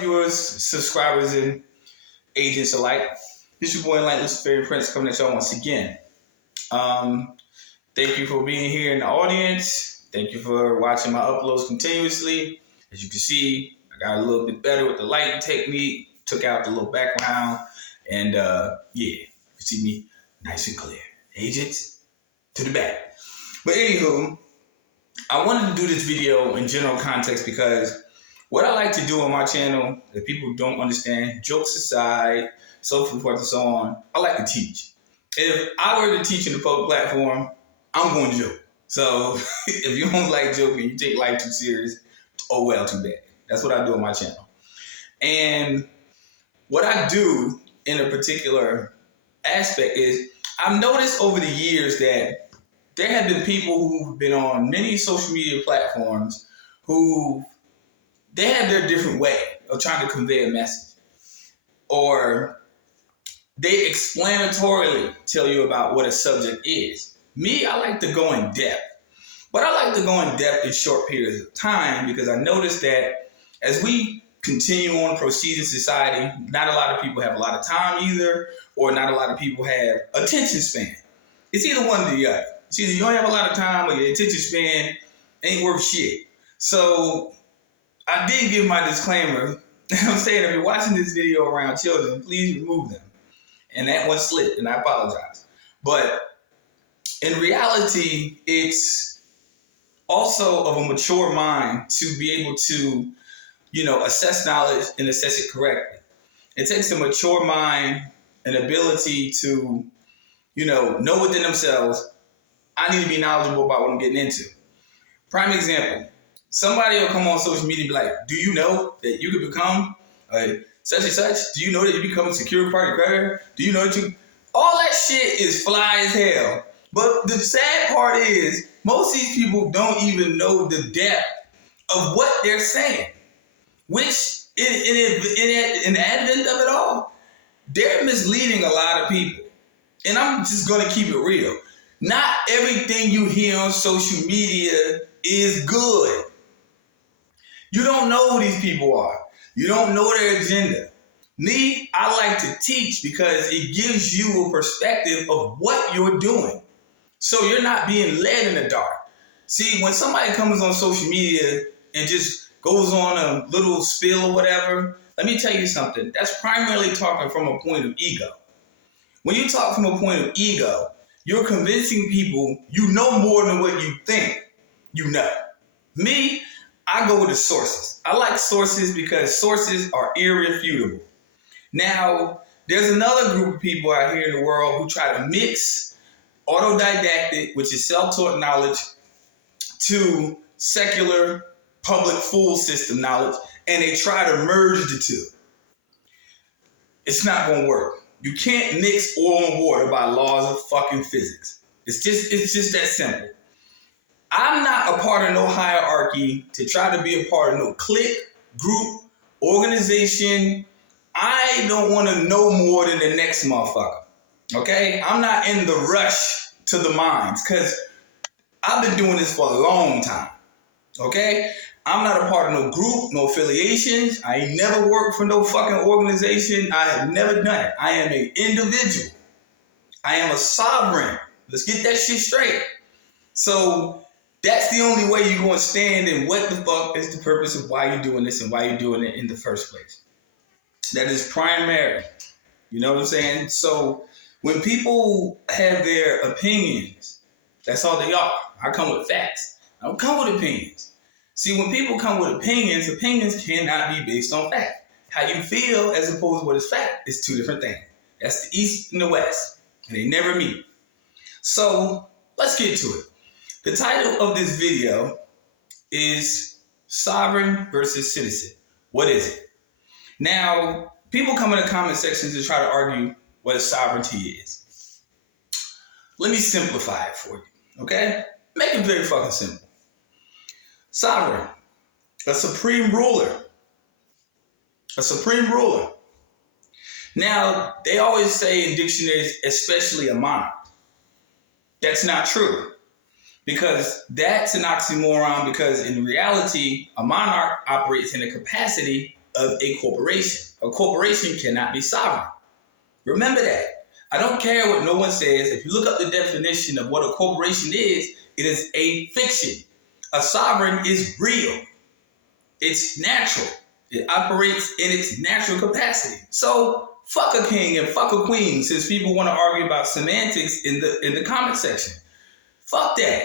viewers, subscribers, and agents alike? This is your boy Enlightened Luciferian Prince coming at y'all once again. Thank you for being here in the audience. Thank you for watching my uploads continuously. As you can see, I got a little bit better with the lighting technique, took out the little background, and you can see me nice and clear. Agents to the back. But anywho, I wanted to do this video in general context because what I like to do on my channel, that people don't understand, jokes aside, so forth and so on, I like to teach. If I were to teach in the public platform, I'm going to joke. So if you don't like joking, you take life too serious, oh well, too bad. That's what I do on my channel. And what I do in a particular aspect is I've noticed over the years that there have been people who've been on many social media platforms who they have their different way of trying to convey a message. Or they explanatorily tell you about what a subject is. Me, I like to go in depth. But I like to go in depth in short periods of time because I noticed that as we continue on proceeding society, not a lot of people have a lot of time either, or not a lot of people have attention span. It's either one or the other. It's either you don't have a lot of time or your attention span ain't worth shit. So I did give my disclaimer. I'm saying if you're watching this video around children, please remove them. And that one slipped, and I apologize. But in reality, it's also of a mature mind to be able to, assess knowledge and assess it correctly. It takes a mature mind and ability to, know within themselves, I need to be knowledgeable about what I'm getting into. Prime example, somebody will come on social media and be like, do you know that you could become such and such? Do you know that you become a secure party creditor? Do you know that you... All that shit is fly as hell. But the sad part is, most of these people don't even know the depth of what they're saying. Which, in the advent of it all, they're misleading a lot of people. And I'm just going to keep it real. Not everything you hear on social media is good. You don't know who these people are. You don't know their agenda. Me, I like to teach because it gives you a perspective of what you're doing. So you're not being led in the dark. See, when somebody comes on social media and just goes on a little spill or whatever, let me tell you something. That's primarily talking from a point of ego. When you talk from a point of ego, you're convincing people you know more than what you think you know. Me, I go with the sources. I like sources because sources are irrefutable. Now, there's another group of people out here in the world who try to mix autodidactic, which is self-taught knowledge, to secular public fool system knowledge, and they try to merge the two. It's not going to work. You can't mix oil and water by laws of fucking physics. It's just that simple. I'm not a part of no hierarchy to try to be a part of no clique, group, organization. I don't want to know more than the next motherfucker. Okay? I'm not in the rush to the mines because I've been doing this for a long time. Okay? I'm not a part of no group, no affiliations. I ain't never worked for no fucking organization. I have never done it. I am an individual. I am a sovereign. Let's get that shit straight. So that's the only way you're going to stand and what the fuck is the purpose of why you're doing this and why you're doing it in the first place. That is primary. You know what I'm saying? So when people have their opinions, that's all they are. I come with facts. I don't come with opinions. See, when people come with opinions cannot be based on fact. How you feel as opposed to what is fact is two different things. That's the East and the West, and they never meet. So let's get to it. The title of this video is Sovereign versus Citizen. What is it? Now, people come in the comment sections to try to argue what a sovereignty is. Let me simplify it for you, okay? Make it very fucking simple. Sovereign, a supreme ruler. A supreme ruler. Now, they always say in dictionaries, especially a monarch. That's not true. Because that's an oxymoron because in reality, a monarch operates in a capacity of a corporation. A corporation cannot be sovereign. Remember that. I don't care what no one says. If you look up the definition of what a corporation is, it is a fiction. A sovereign is real. It's natural. It operates in its natural capacity. So fuck a king and fuck a queen, since people want to argue about semantics in the comment section. Fuck that.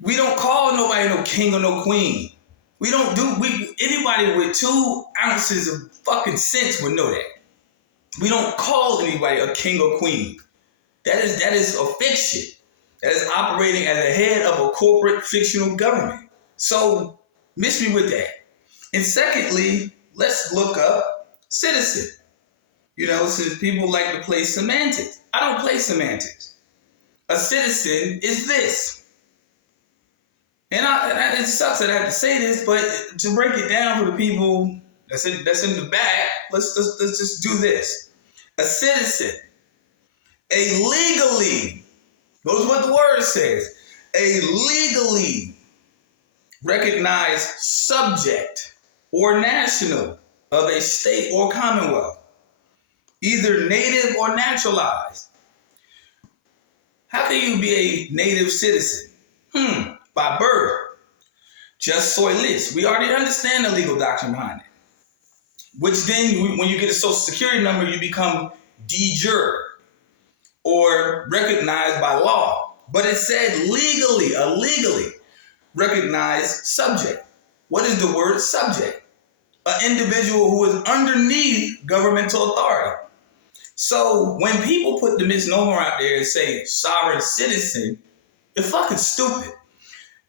We don't call nobody no king or no queen. We don't do, anybody with 2 ounces of fucking sense would know that. We don't call anybody a king or queen. That is a fiction. That is operating as a head of a corporate fictional government. So miss me with that. And secondly, let's look up citizen. Since people like to play semantics. I don't play semantics. A citizen is this. And it sucks that I have to say this, but to break it down for the people that's in the back, let's just do this. A citizen, a legally, notice what the word says, a legally recognized subject or national of a state or commonwealth, either native or naturalized. How can you be a native citizen? By birth. Just soy list. We already understand the legal doctrine behind it. Which then, when you get a social security number, you become de jure or recognized by law. But it said legally, a legally recognized subject. What is the word subject? An individual who is underneath governmental authority. So when people put the misnomer out there and say sovereign citizen, you're fucking stupid.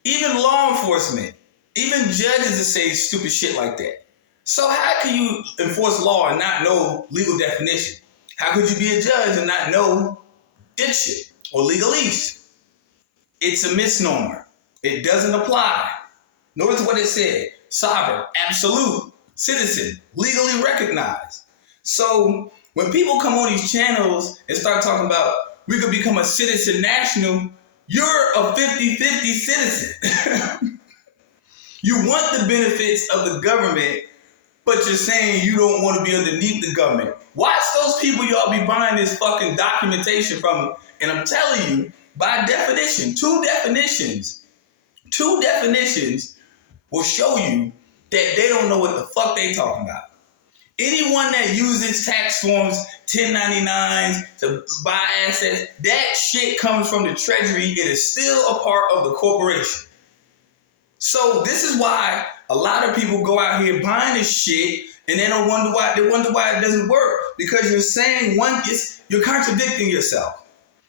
Even law enforcement, even judges that say stupid shit like that. So how can you enforce law and not know legal definition? How could you be a judge and not know diction or legalese? It's a misnomer. It doesn't apply. Notice what it said. Sovereign, absolute, citizen, legally recognized. So when people come on these channels and start talking about we could become a citizen national, you're a 50-50 citizen. You want the benefits of the government, but you're saying you don't want to be underneath the government. Watch those people y'all be buying this fucking documentation from. And I'm telling you, by definition, two definitions will show you that they don't know what the fuck they talking about. Anyone that uses tax forms, 1099s to buy assets, that shit comes from the treasury. It is still a part of the corporation. So this is why a lot of people go out here buying this shit and they wonder why it doesn't work. Because you're saying you're contradicting yourself.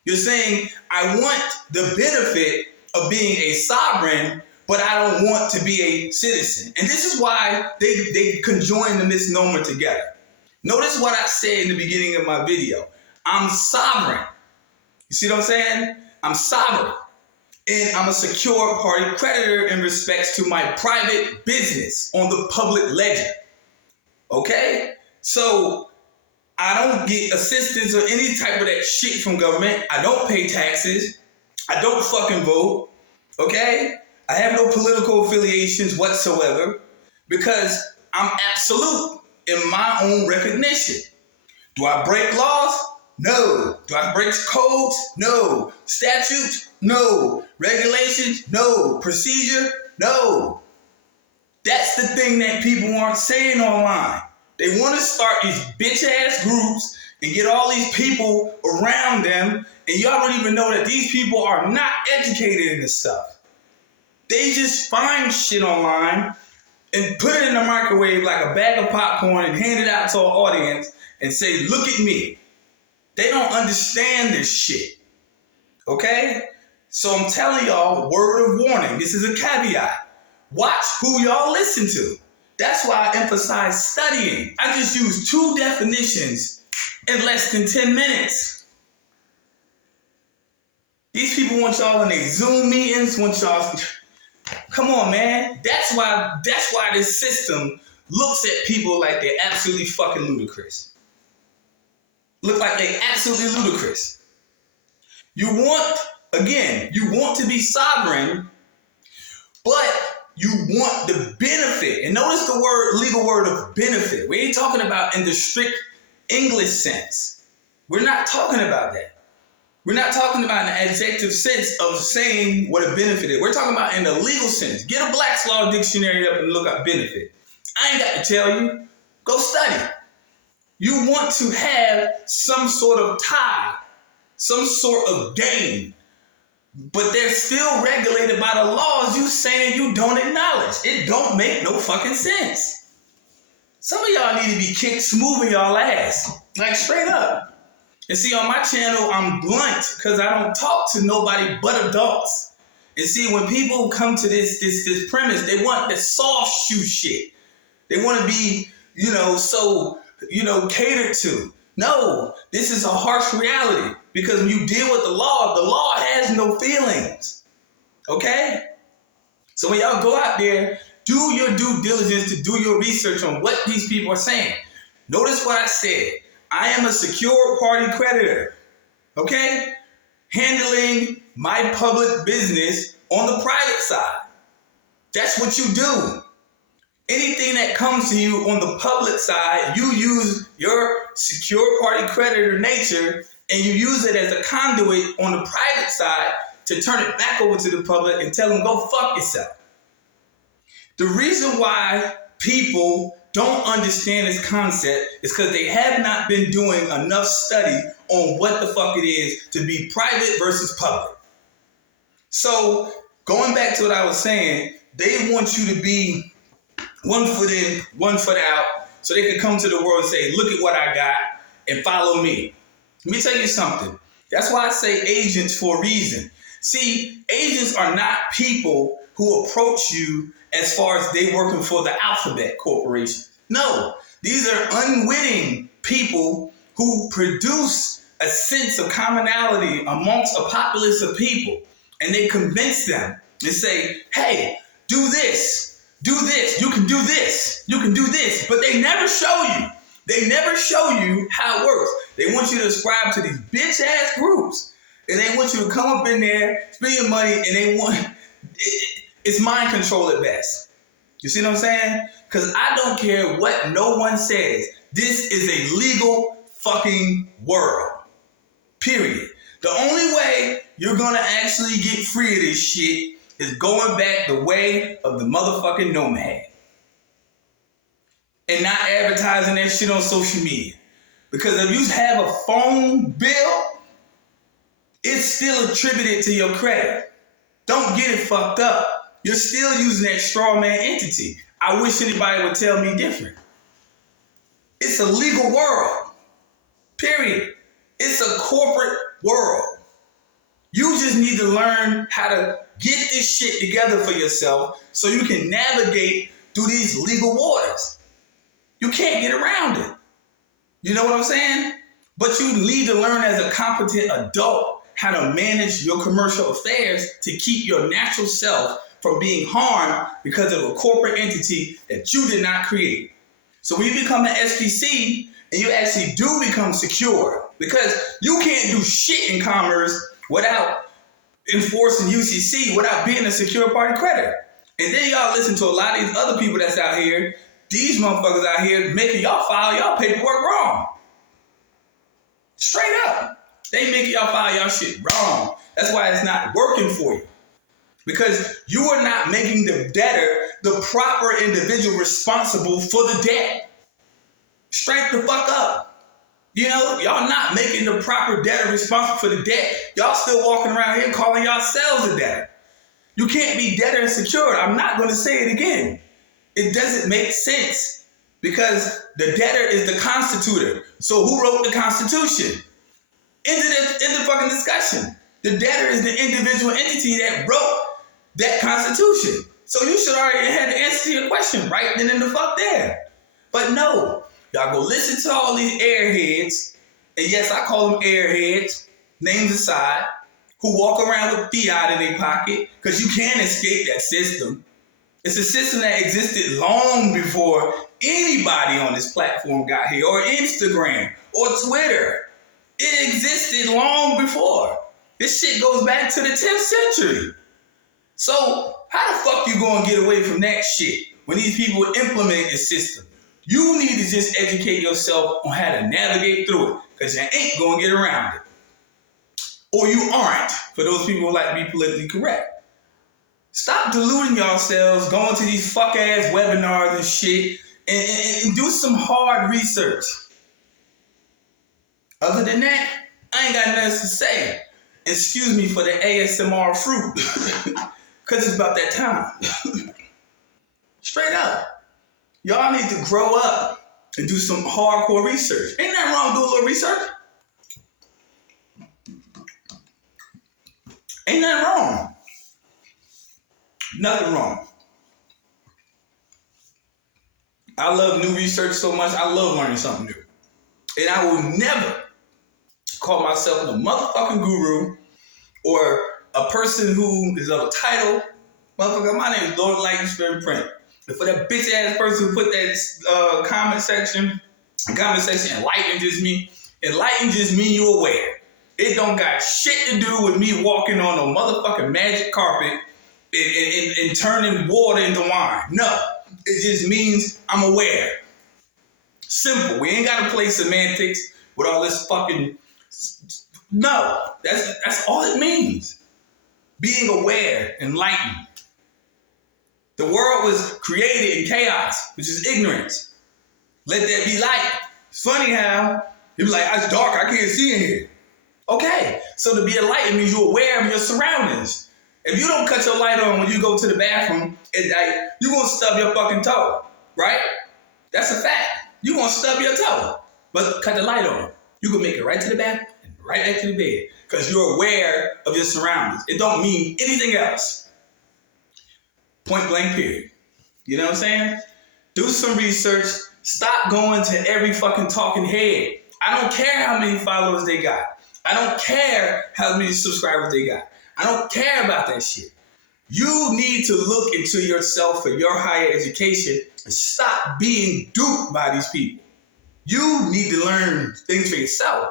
You're saying, I want the benefit of being a sovereign, but I don't want to be a citizen. And this is why they conjoin the misnomer together. Notice what I said in the beginning of my video. I'm sovereign. You see what I'm saying? I'm sovereign. And I'm a secure party creditor in respects to my private business on the public ledger. Okay? So I don't get assistance or any type of that shit from government. I don't pay taxes. I don't fucking vote. Okay? I have no political affiliations whatsoever because I'm absolute in my own recognition. Do I break laws? No. Do I break codes? No. Statutes? No. Regulations? No. Procedure? No. That's the thing that people aren't saying online. They want to start these bitch-ass groups and get all these people around them, and y'all don't even know that these people are not educated in this stuff. They just find shit online and put it in the microwave like a bag of popcorn and hand it out to an audience and say, look at me. They don't understand this shit. Okay? So I'm telling y'all, word of warning. This is a caveat. Watch who y'all listen to. That's why I emphasize studying. I just used 2 definitions in less than 10 minutes. These people want y'all in their Zoom meetings, want y'all... Come on, man. That's why this system looks at people like they're absolutely fucking ludicrous. Look like they're absolutely ludicrous. You want to be sovereign, but you want the benefit. And notice the legal word of benefit. We ain't talking about in the strict English sense. We're not talking about that. We're not talking about an adjective sense of saying what a benefit is. We're talking about in the legal sense. Get a Black's Law Dictionary up and look up benefit. I ain't got to tell you. Go study. You want to have some sort of tie, some sort of gain, but they're still regulated by the laws you saying you don't acknowledge. It don't make no fucking sense. Some of y'all need to be kicked smooth in y'all ass, like straight up. And see, on my channel, I'm blunt because I don't talk to nobody but adults. And see, when people come to this premise, they want the soft shoe shit. They want to be, so, catered to. No, this is a harsh reality because when you deal with the law has no feelings. Okay? So when y'all go out there, do your due diligence to do your research on what these people are saying. Notice what I said. I am a secure party creditor, okay? Handling my public business on the private side. That's what you do. Anything that comes to you on the public side, you use your secure party creditor nature and you use it as a conduit on the private side to turn it back over to the public and tell them, go fuck yourself. The reason why people don't understand this concept is because they have not been doing enough study on what the fuck it is to be private versus public. So going back to what I was saying, they want you to be 1 foot in, 1 foot out, so they can come to the world and say, look at what I got and follow me. Let me tell you something. That's why I say agents for a reason. See, agents are not people who approach you as far as they working for the Alphabet Corporation. No, these are unwitting people who produce a sense of commonality amongst a populace of people. And they convince them and say, hey, do this, you can do this, you can do this. But they never show you. They never show you how it works. They want you to subscribe to these bitch ass groups. And they want you to come up in there, spend your money, and they want... It's mind control at best. You see what I'm saying? Because I don't care what no one says. This is a legal fucking world. Period. The only way you're going to actually get free of this shit is going back the way of the motherfucking nomad. And not advertising that shit on social media. Because if you have a phone bill, it's still attributed to your credit. Don't get it fucked up. You're still using that straw man entity. I wish anybody would tell me different. It's a legal world. Period. It's a corporate world. You just need to learn how to get this shit together for yourself so you can navigate through these legal waters. You can't get around it. You know what I'm saying? But you need to learn as a competent adult how to manage your commercial affairs to keep your natural self from being harmed because of a corporate entity that you did not create. So when you become an SPC and you actually do become secure, because you can't do shit in commerce without enforcing UCC, without being a secure party creditor. And then y'all listen to a lot of these other people that's out here, these motherfuckers out here making y'all file y'all paperwork wrong. Straight up. They making y'all file y'all shit wrong. That's why it's not working for you. Because you are not making the debtor the proper individual responsible for the debt. Straight the fuck up. Y'all not making the proper debtor responsible for the debt. Y'all still walking around here calling yourselves a debtor. You can't be debtor and secured. I'm not going to say it again. It doesn't make sense because the debtor is the constitutor. So who wrote the Constitution? End the fucking discussion. The debtor is the individual entity that wrote that Constitution. So you should already have the answer to your question right then and the fuck there. But no, y'all go listen to all these airheads, and yes, I call them airheads, names aside, who walk around with fiat in their pocket because you can't escape that system. It's a system that existed long before anybody on this platform got here, or Instagram, or Twitter. It existed long before. This shit goes back to the 10th century. So How the fuck you gonna get away from that shit when these people implement this system? You need to just educate yourself on how to navigate through it, because you ain't gonna get around it. Or you aren't, for those people who like to be politically correct. Stop deluding yourselves, going to these fuck ass webinars and shit, and do some hard research. Other than that, I ain't got nothing else to say. Excuse me for the ASMR fruit, because it's about that time. Straight up. Y'all need to grow up and do some hardcore research. Ain't nothing wrong with doing a little research. Ain't nothing wrong. Nothing wrong. I love new research so much. I love learning something new. And I will never call myself a motherfucking guru or a person who is of a title. Motherfucker, my name is Lord Enlightened Spirit Print. And for that bitch ass person who put that comment section, enlightened just me. Enlightened just mean you aware. It don't got shit to do with me walking on no motherfucking magic carpet and turning water into wine. No, it just means I'm aware. Simple. We ain't got to play semantics with all this fucking. No, that's all it means. Being aware, enlightened. The world was created in chaos, which is ignorance. Let there be light. It's funny how you be like, it's dark, I can't see in here. Okay, so to be enlightened means you're aware of your surroundings. If you don't cut your light on when you go to the bathroom at night, you're going to stub your fucking toe, right? That's a fact. You're going to stub your toe, but cut the light on. You can make it right to the bathroom and right back to the bed because you're aware of your surroundings. It don't mean anything else. Point blank period. You know what I'm saying? Do some research. Stop going to every fucking talking head. I don't care how many followers they got. I don't care how many subscribers they got. I don't care about that shit. You need to look into yourself for your higher education and stop being duped by these people. You need to learn things for yourself.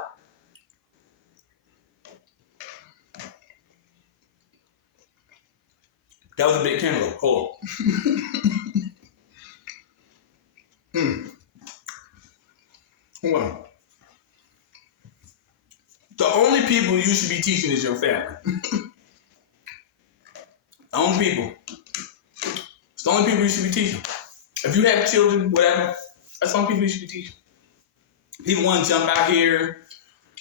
That was a big cantaloupe. Hold on. Hold on. The only people you should be teaching is your family. The only people. It's the only people you should be teaching. If you have children, whatever, that's the only people you should be teaching. People want to jump out here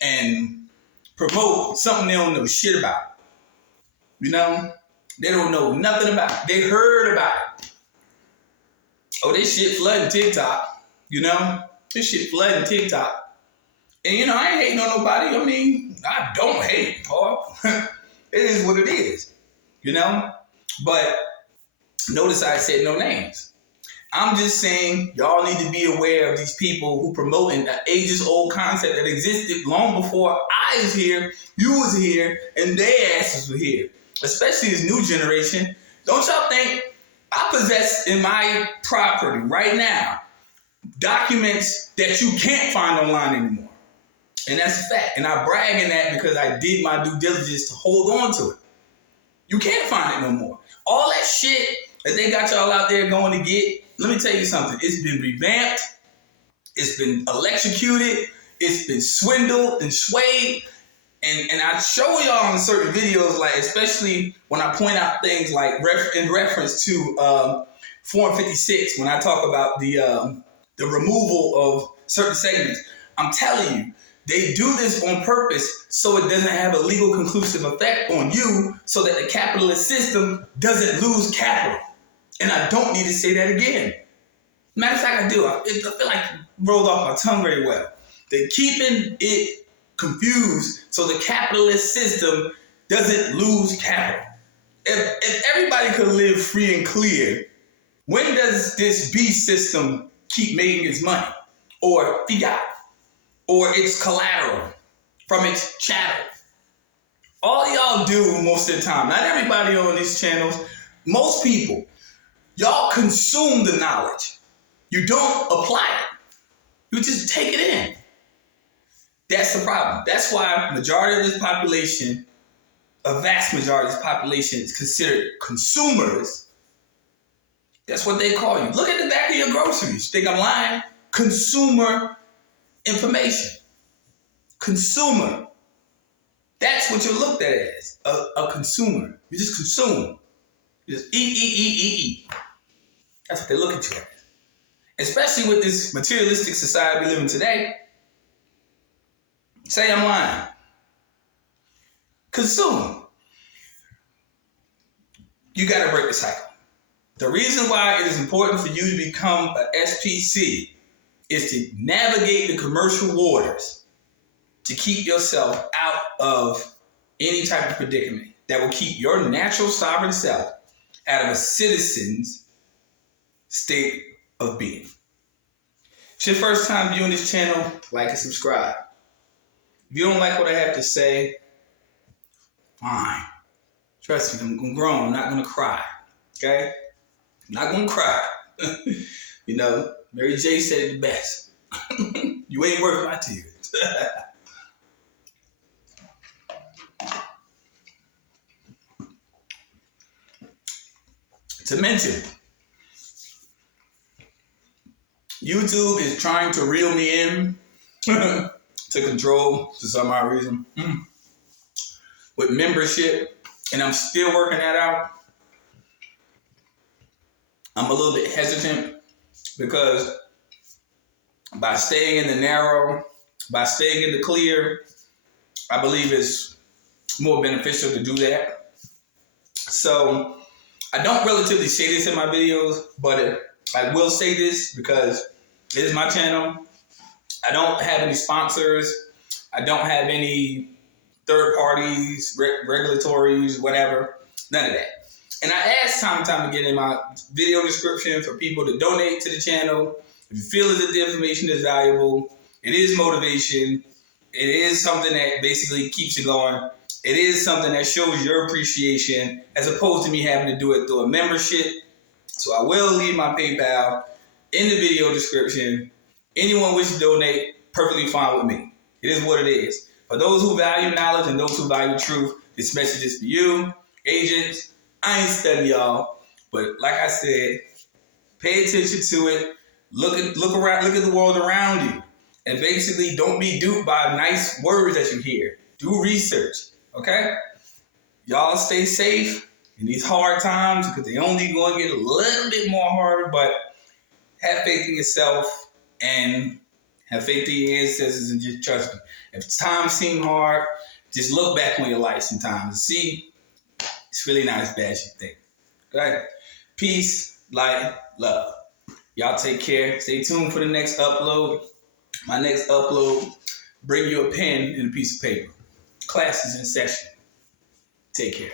and promote something they don't know shit about. You know? They don't know nothing about it. They heard about it. Oh, this shit flooding TikTok. You know? This shit flooding TikTok. And, you know, I ain't hating on nobody. I mean, I don't hate, Paul. It is what it is. You know? But notice I said no names. I'm just saying y'all need to be aware of these people who promoting the ages-old concept that existed long before I was here, you was here, and their asses were here. Especially this new generation. Don't y'all think I possess in my property right now documents that you can't find online anymore. And that's a fact. And I brag in that because I did my due diligence to hold on to it. You can't find it no more. All that shit that they got y'all out there going to get, let me tell you something. It's been revamped. It's been electrocuted. It's been swindled and swayed. And I show y'all in certain videos, like especially when I point out things like in reference to Form 56, when I talk about the removal of certain segments. I'm telling you, they do this on purpose so it doesn't have a legal conclusive effect on you so that the capitalist system doesn't lose capital. And I don't need to say that again. Matter of fact, I do. I feel like it rolled off my tongue very well. They're keeping it confused so the capitalist system doesn't lose capital. If everybody could live free and clear, when does this beast system keep making its money? Or fiat? Or its collateral from its chattel? All y'all do most of the time, not everybody on these channels, most people, y'all consume the knowledge. You don't apply it. You just take it in. That's the problem. That's why majority of this population a vast majority of this population is considered consumers, that's what they call you. Look at the back of your groceries. You think I'm lying? Consumer information. Consumer. That's what you're looked at as, a consumer. You just consume. You just eat. That's what they look at you as. Especially with this materialistic society we live in today. Say I'm lying. Consume. You got to break the cycle. The reason why it is important for you to become an SPC is to navigate the commercial waters to keep yourself out of any type of predicament that will keep your natural sovereign self out of a citizen's state of being. If it's your first time viewing this channel, like and subscribe. If you don't like what I have to say, fine. Trust me, I'm grown. I'm not going to cry. Okay? I'm not going to cry. You know, Mary J said it the best. You ain't worth my tears. To mention, YouTube is trying to reel me in to control for some odd reason with membership, and I'm still working that out. I'm a little bit hesitant because by staying in the narrow, by staying in the clear, I believe it's more beneficial to do that. So I don't relatively say this in my videos, but I will say this because it is my channel. I don't have any sponsors. I don't have any third parties, regulatories, whatever. None of that. And I ask time and time again in my video description for people to donate to the channel. If you feel that the information is valuable, it is motivation. It is something that basically keeps you going. It is something that shows your appreciation as opposed to me having to do it through a membership. So I will leave my PayPal in the video description. Anyone wish to donate, perfectly fine with me. It is what it is. For those who value knowledge and those who value truth, this message is for you. Agents, I ain't studying y'all, but like I said, pay attention to it. Look around, look at the world around you. And basically don't be duped by nice words that you hear. Do research. Okay? Y'all stay safe in these hard times because they only going to get a little bit more harder, but have faith in yourself and have faith in your ancestors and just trust me. If times seem hard, just look back on your life sometimes and see it's really not as bad as you think. Okay? Peace, light, love. Y'all take care. Stay tuned for the next upload. My next upload, bring you a pen and a piece of paper. Class is in session. Take care.